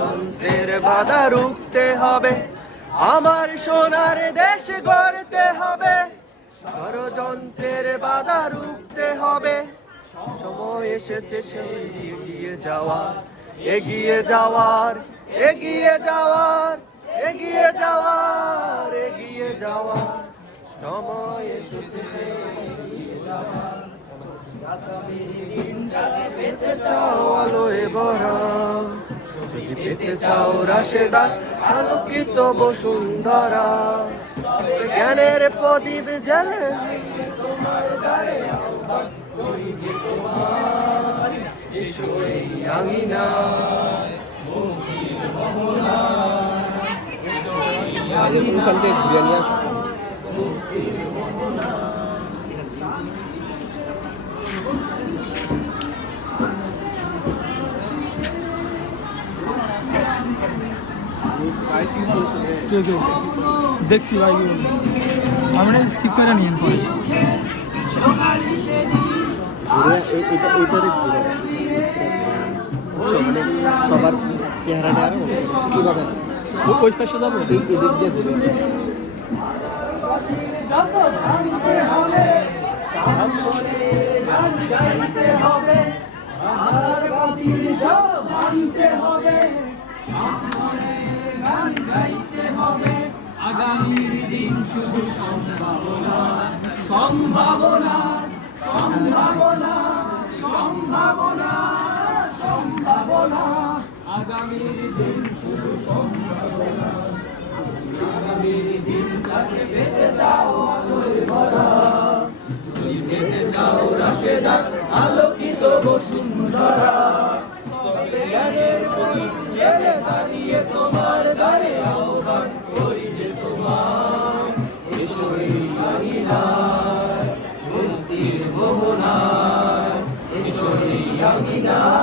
ষড়যন্ত্রের বাধা রুখতে হবে। আমার সোনার দেশ গড়তে হবে। ষড়যন্ত্রের বাধা রুখতে হবে। সময় এসেছে সেই এগিয়ে যাওয়ার। এগিয়ে যাওয়ার এগিয়ে যাওয়ার এগিয়ে যাওয়ার এগিয়ে যাওয়ার। সময় এসেছে এগিয়ে যাওয়ার। পেতে চাও আলোয় যদি পেতে চাও রাশেদার আলোকিত বসুন্ধরা। জ্ঞানের প্রদীপ এই আঙিনা। ওখান থেকে ঘুরে নিয়ে আসো। কে কে দেখছি ভাই আমরা স্কিপ করে নিয়ে এইটারে মানে সবার চেহারাটা কীভাবে? ওই পাশে যাব? এদিক দিয়ে ঘুরে আগামীর দিন শুধু সম্ভাবনা সম্ভাবনা সম্ভাবনা সম্ভাবনা সম্ভাবনা। আগামীর দিন শুধু সম্ভাবনা। আগামীর দিনটাকে পেতে চাও আলোয় ভরা। যদি পেতে চাও রাশেদার আলোকিত বসুন্ধরা। Yamina.